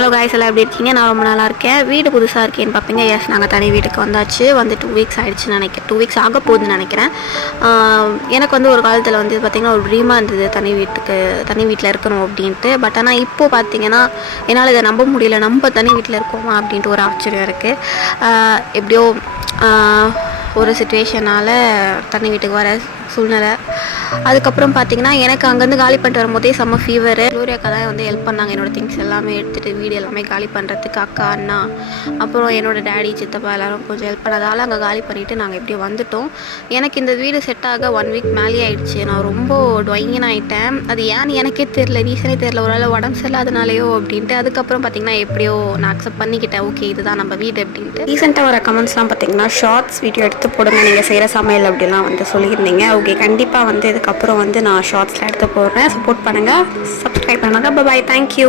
Hello guys, எல்லாம் எப்படி இருக்கீங்க? நான் ரொம்ப நல்லா இருக்கேன். வீடு புதுசாக இருக்கேன்னு பார்ப்பீங்க. எஸ், நாங்கள் தனி வீட்டுக்கு வந்தாச்சு. வந்து 2 வீக்ஸ் ஆகிடுச்சுன்னு நினைக்கிறேன். 2 வீக்ஸ் ஆக போகுதுன்னு நினைக்கிறேன். எனக்கு வந்து ஒரு காலத்தில் வந்து பார்த்திங்கன்னா ஒரு ட்ரீமாக இருந்தது தனி வீட்டில் இருக்கணும் அப்படின்ட்டு. பட் ஆனால் இப்போது பார்த்திங்கன்னா என்னால் இதை நம்ப முடியல. நம்ம தனி வீட்டில் இருக்கோமா அப்படின்ட்டு ஒரு ஆச்சரியம் இருக்குது. எப்படியோ ஒரு சிச்சுவேஷனால் தனி வீட்டுக்கு வர சூழ்நிலை. அதுக்கப்புறம் பார்த்திங்கன்னா எனக்கு அங்கேருந்து காலி பண்ணிட்டு வரும்போதே செம்ம ஃபீவர். குளோரி அக்கா தான் வந்து ஹெல்ப் பண்ணாங்க. என்னோடய திங்ஸ் எல்லாமே எடுத்துகிட்டு வீடு எல்லாமே காலி பண்ணுறதுக்கு. அக்கா, அண்ணா, அப்புறம் என்னோடய டேடி, சித்தப்பா எல்லோரும் கொஞ்சம் ஹெல்ப் பண்ணதால் அங்கே காலி பண்ணிவிட்டு நாங்கள் எப்படியோ வந்துவிட்டோம். எனக்கு இந்த வீடு செட் ஆக 1 வீக் மேலேயே ஆகிடுச்சு. நான் ரொம்ப டொயங்கின் ஆகிட்டேன். அது ஏன்னு எனக்கே தெரில, ரீசனே தெரில. ஒரு வேளை உடம்பு சரியில்லாதனாலையோ அப்படின்ட்டு. அதுக்கப்புறம் பார்த்திங்கன்னா எப்படியோ நான் அக்செப்ட் பண்ணிக்கிட்டேன். ஓகே, இதுதான் நம்ம வீடு அப்படின்ட்டு. ரீசெண்டாக வர கமெண்ட்ஸ்லாம் பார்த்திங்கன்னா ஷார்ட்ஸ் வீடியோ எடுத்து போடுங்க நீங்கள் செய்கிற சமையல் அப்படிலாம் வந்து சொல்லியிருந்தீங்க. ஓகே, கண்டிப்பாக வந்து இதுக்கப்புறம் வந்து நான் ஷார்ட்ஸில் எடுத்து போடுறேன். சப்போர்ட் பண்ணுங்கள், சப்ஸ்கிரைப் பண்ணுங்கள். பாய், தேங்க்யூ.